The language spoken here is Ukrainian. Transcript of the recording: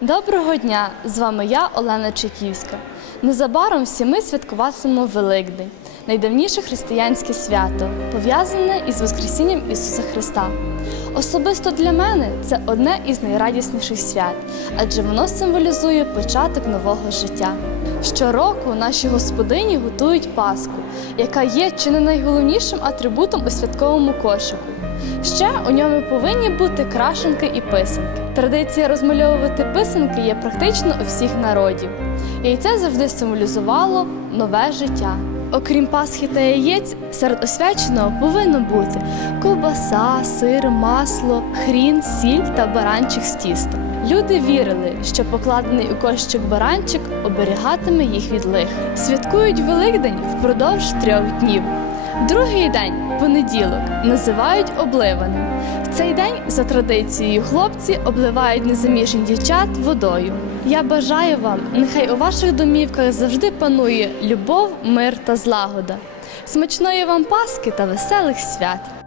Доброго дня! З вами я, Олена Чеківська. Незабаром всі ми святкуватимемо Великдень, найдавніше християнське свято, пов'язане із Воскресінням Ісуса Христа. Особисто для мене це одне із найрадісніших свят, адже воно символізує початок нового життя. Щороку наші господині готують Пасху, яка є чи не найголовнішим атрибутом у святковому кошику. Ще у ньому повинні бути крашенки і писанки. Традиція розмальовувати писанки є практично у всіх народів. Яйце завжди символізувало нове життя. Окрім пасхи та яєць, серед освяченого повинно бути ковбаса, сир, масло, хрін, сіль та баранчик з тіста. Люди вірили, що покладений у кощик баранчик оберігатиме їх від лиха. Святкують Великдень впродовж трьох днів. Другий день, понеділок, називають обливаним. В цей день, за традицією, хлопці обливають незаміжні дівчат водою. Я бажаю вам, нехай у ваших домівках завжди панує любов, мир та злагода. Смачної вам паски та веселих свят!